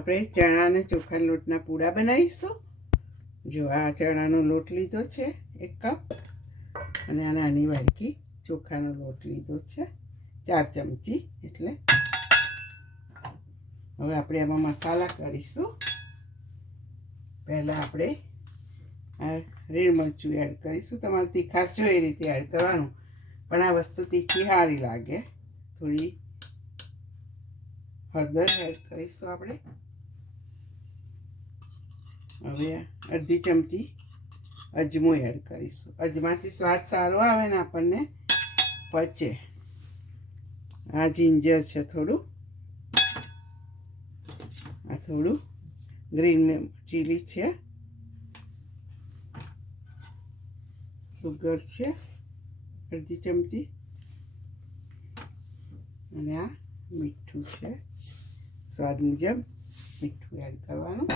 આપણે ચણા અને ચોખા લોટના પૂડા બનાવીશું. જો આ ચણાનો લોટ લીધો છે, એક કપ. અને આ નાની વાડકી ચોખાનો લોટ લીધો છે, ચાર ચમચી એટલે. હવે આપણે આમાં મસાલા કરીશું. પહેલાં આપણે આ રેડ મરચું એડ કરીશું. તમારે તીખાશ જો એ રીતે એડ કરવાનું. પણ આ વસ્તુ તીખી સારી લાગે. થોડી હળદર એડ કરીશું આપણે. હવે અડધી ચમચી અજમો એડ કરીશું. અજમાથી સ્વાદ સારો આવે ને આપણને? પચે. આ જિંજર છે થોડું. આ થોડું ગ્રીન ચીલી છે. સુગર છે. અડધી ચમચી. અને આ મીઠું છે. સ્વાદ મુજબ મીઠું એડ કરવાનું.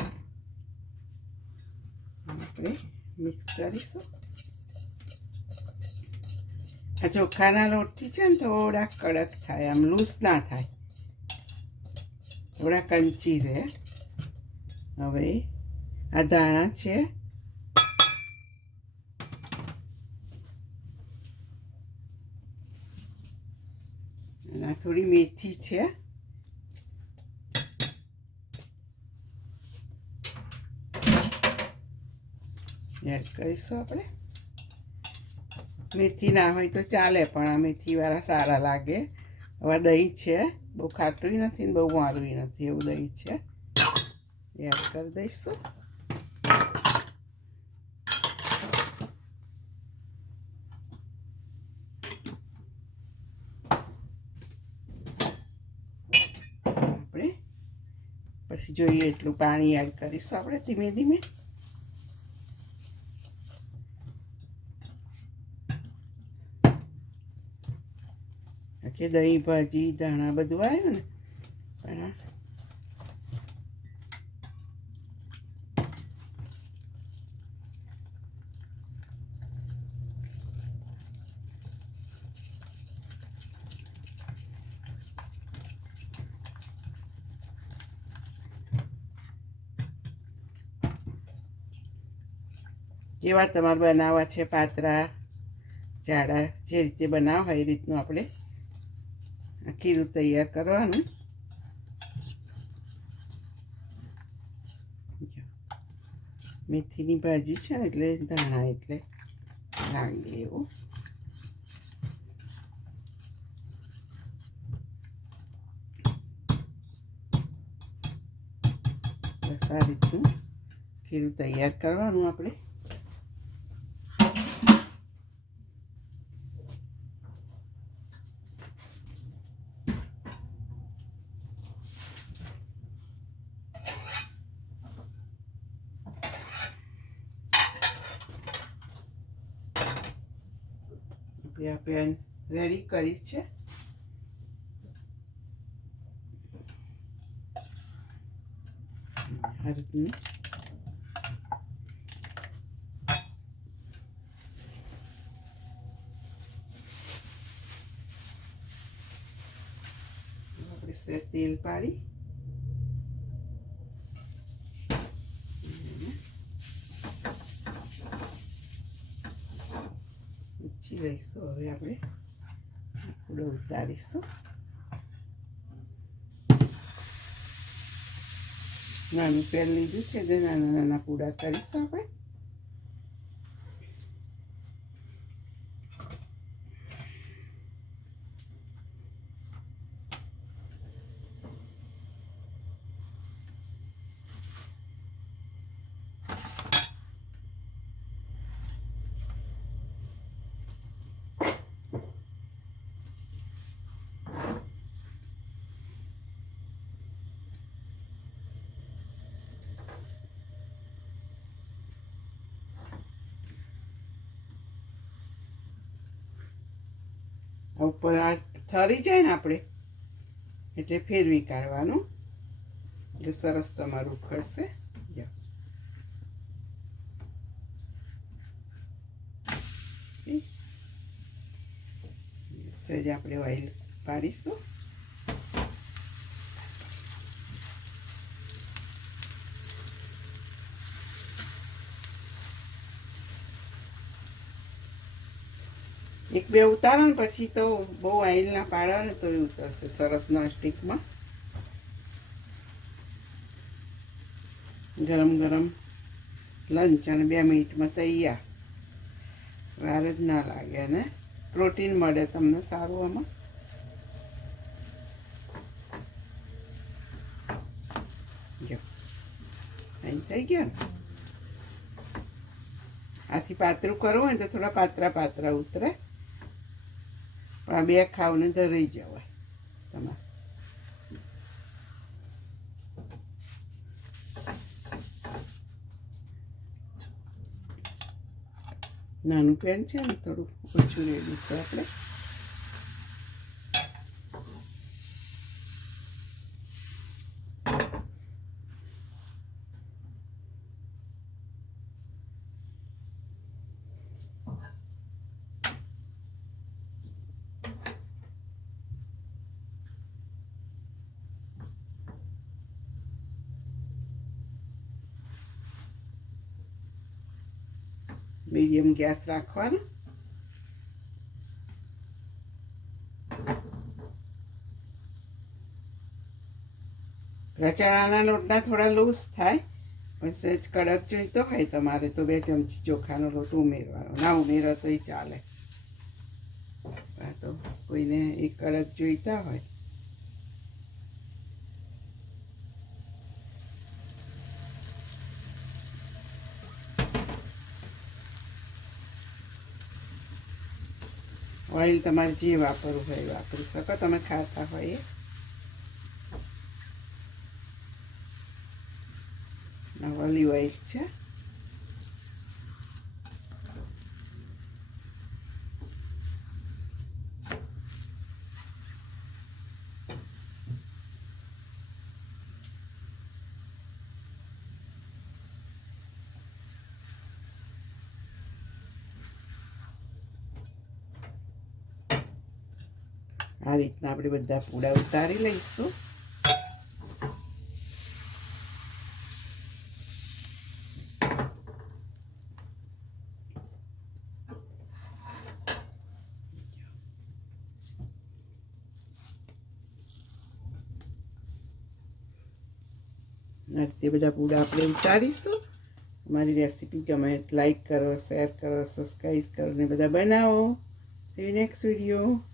આપણે મિક્સ કરીશું. આ ચોખાના લોટથી છે ને થોડા કડક થાય, આમ લૂઝ ના થાય. થોડા કંચી રહે. હવે આ દાણા છે. થોડી મેથી છે. એડ કરીશું આપણે. મેથી ના હોય તો ચાલે પણ આ મેથીવાળા સારા લાગે. હવે દહીં છે, બહુ ખાટું નથી ને બહુ વાળું નથી, એવું દહીં છે. એડ કરી દઈશું. આપણે પછી જોઈએ એટલું પાણી એડ કરીશું આપણે ધીમે ધીમે. કે દહીં, ભાજી, ધાણા બધું આવ્યું ને. પણ કેવા તમારે બનાવવા છે? પાતરા, જાડા, જે રીતે બનાવ હોય એ રીતનું આપણે ખીરું તૈયાર કરવાનું. મેથીની ભાજી છે ને એટલે ધાણા એટલે લાગે એવું. આ રીતનું ખીરું તૈયાર કરવાનું આપણે આપણે આ પેન રેડી કરી છે. આપણે તેલ પાડી. લઈશું હવે આપણે. પૂડો ઉતારીશું. નાનું પેન લીધું છે એટલે નાના નાના પૂડા કરીશું આપણે. ઉપર આ ઠરી જાય ને આપણે, એટલે ફેરવી કાઢવાનું. એટલે સરસ તમારું ઉખડશે. સહેજ આપણે ઓઇલ પાડીશું. એક બે ઉતારો ને પછી તો બહુ આઈલના પાડો ને તો ઉતરશે સરસ નોન સ્ટિકમાં ગરમ ગરમ લંચ અને બે મિનિટમાં તૈયાર. વાર જ ના લાગે અને પ્રોટીન મળે તમને સારું આમાં. જો, અહીં થઈ ગયા ને. આથી પાતળું કરવું હોય તો થોડા પાતળા પાતળા ઉતરે. પણ આ બે ખાવને ધરાઈ જવાય. તમારે. નાનું પેન છે ને થોડું ઓછું લઈ લઈશું આપણે. મીડિયમ ગેસ રાખવાનો ચણાના લોટના થોડા લૂઝ થાય, પણ સહેજ કડક જોઈતો હોય તમારે તો બે ચમચી ચોખાનો લોટ ઉમેરવાનો. ના ઉમેરો તો એ ચાલે તો કોઈને એક કડક જોઈતા હોય. ઓઇલ તમારે જે વાપરવું હોય વાપરી શકો. તમે ખાતા હોય ઓલિવ ઓઇલ છે. આ રીતના આપણે બધા પૂડા ઉતારી લઈશું. રીતે બધા પૂડા આપણે ઉતારીશું. અમારી રેસીપી ગમે લાઈક કરો, શેર કરો સબસ્ક્રાઈબ કરો ને બધા બનાવો. સી નેક્સ્ટ વીડિયો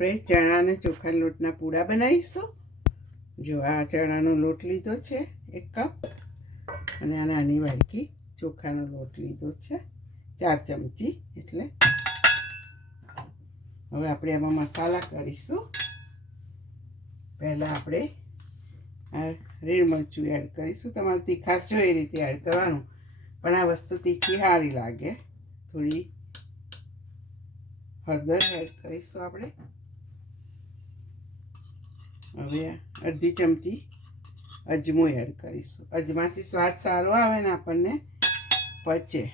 આપણે ચણા અને ચોખા લોટના પૂડા બનાવીશું. જો આ ચણાનો લોટ લીધો છે, એક કપ. અને આ નાની વાડકી ચોખાનો લોટ લીધો છે, ચાર ચમચી એટલે. હવે આપણે એમાં મસાલા કરીશું. પહેલાં આપણે આ રેડ મરચું એડ કરીશું. તમારે તીખાશ જો એ રીતે એડ કરવાનું. પણ આ વસ્તુ તીખી સારી લાગે. થોડી હળદર એડ કરીશું આપણે. હવે અડધી ચમચી અજમો એડ કરીશું. અજમાથી સ્વાદ સારો આવે ને આપણને, પચે.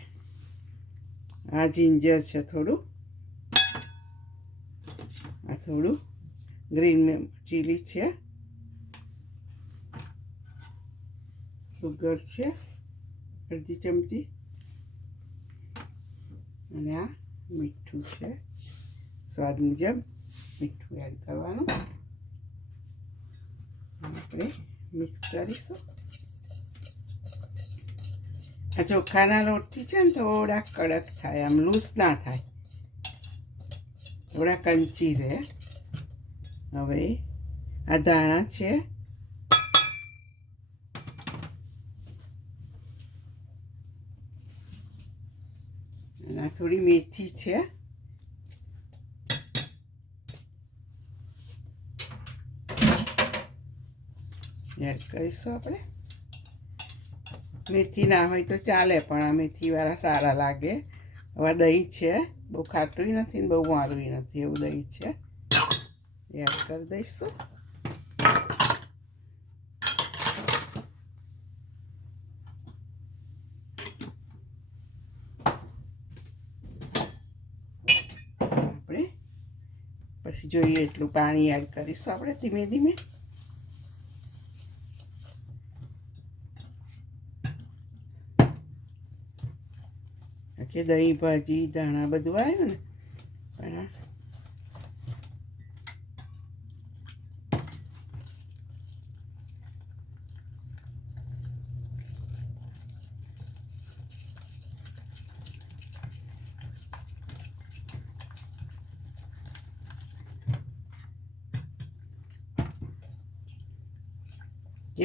આ જિંજર છે થોડું. આ થોડું ગ્રીન ચીલી છે. સુગર છે, અડધી ચમચી. અને આ મીઠું છે. સ્વાદ મુજબ મીઠું એડ કરવાનું. આપણે મિક્સ કરીશું આ ચોખાના લોટથી છે ને થોડા કડક થાય આમ લૂઝ ના થાય થોડા કંચી રહે હવે આ દાણા છે થોડી મેથી છે એડ કરીશું આપણે? મેથી ના હોય તો ચાલે પણ આ મેથીવાળા સારા લાગે. હવે દહીં છે. બહુ ખાટું નથી ને બહુ મારું નથી એવું દહીં છે. એડ કરી દઈશું. આપણે પછી જોઈએ એટલું પાણી એડ કરીશું આપણે ધીમે ધીમે. કે દહીં ભાજી, ધાણા બધું આવ્યું ને? પણ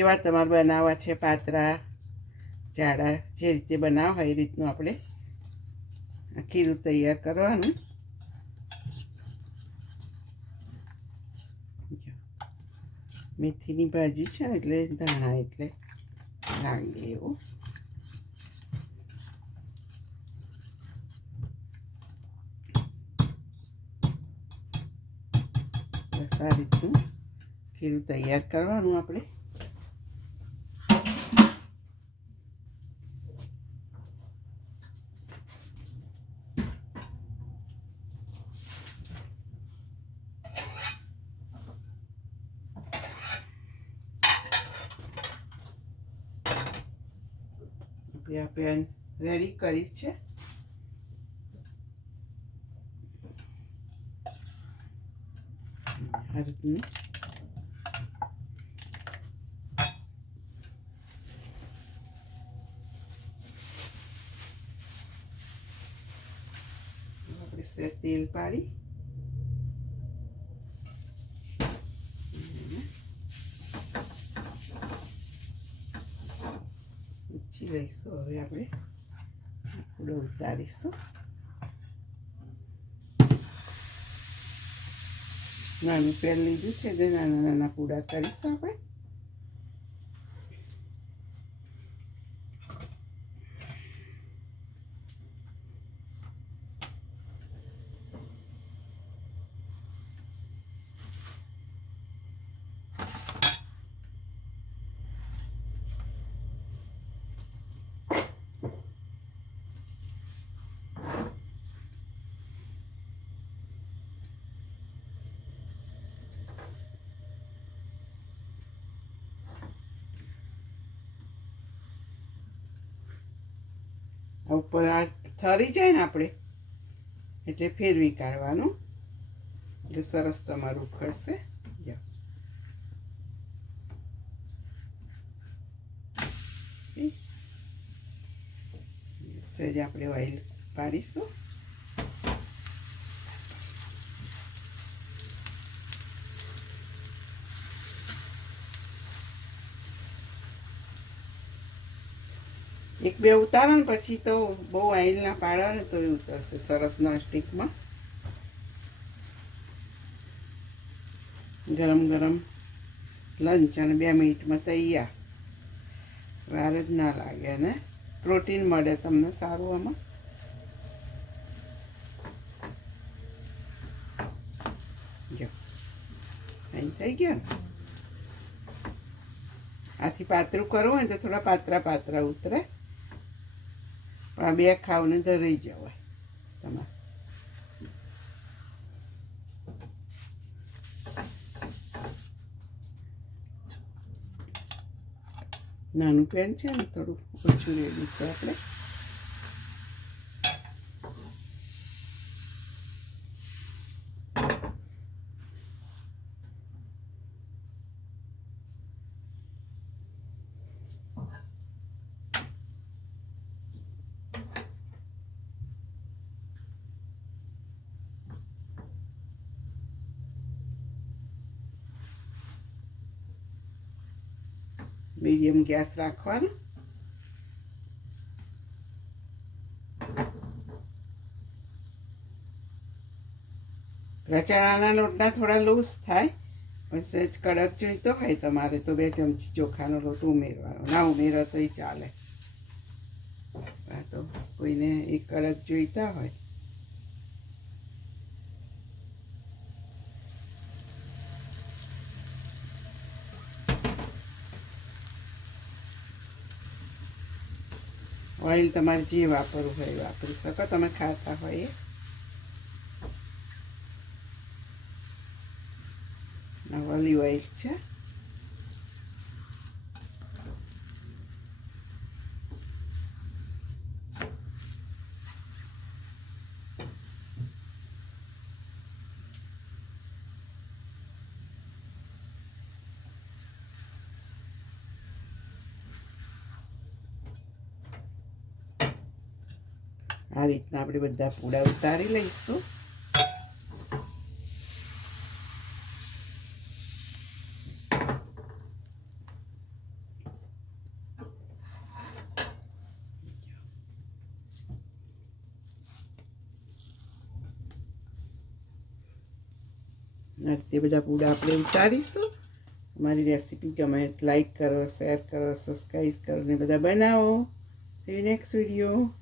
આ તમારે બનાવવા છે? પાતરા, જાડા, જે રીતે બનાવો હોય એ રીતનું આપણે ખીરું તૈયાર કરવાનું. મેથીની ભાજી છે ને એટલે ધાણા એટલે લાગે એવું. બસ આ રીતનું ખીરું તૈયાર કરવાનું આપણે. પેન રેડી કરી છે. આપણે તેલ પાડી ઊંચી લઈશું હવે આપણે ઉતારીશું નાનું પેન લીધું છે નાના નાના પૂડા કરીશું આપણે ઉપર આ ઠરી જાય ને આપણે, એટલે ફેરવી કાઢવાનું. એટલે સરસ તમારું ઉખડશે. સહેજ આપણે ઓઇલ પાડીશું. એક બે ઉતારો ને પછી તો બહુ આઈલના પાડો ને તો એ ઉતરશે સરસ નોનસ્ટિકમાં ગરમ ગરમ લંચ અને બે મિનિટમાં તૈયાર. વાર જ ના લાગે ને. પ્રોટીન મળે તમને સારું આમાં? જો, અહીં થઈ ગયા ને. આથી પાતળું કરવું હોય તો થોડા પાતરા પાતરા ઉતરે. પણ આ બે ખાવને ધરાઈ જવાય. તમારે. નાનું પેન છે ને થોડું ઓછું રેડી છે આપણે. મીડિયમ ગેસ રાખવાનો રચાણાના લોટના થોડા લૂઝ થાય. પણ સહેજ કડક જોઈતો હોય તમારે તો બે ચમચી ચોખાનો લોટ ઉમેરવાનો. ના ઉમેરો તોય ચાલે. તો કોઈને એક કડક જોઈતા હોય. ઓઇલ તમારે જે વાપરવું હોય એ વાપરી શકો. તમે ખાતા હોય એ ઓલિવ ઓઇલ છે. આ રીતના આપણે બધા પૂડા ઉતારી લઈશું. રીતે બધા પૂડા આપણે ઉતારીશું. અમારી રેસીપી ગમે લાઈક કરો, શેર કરો સબસ્ક્રાઈબ કરો ને બધા બનાવો. C next video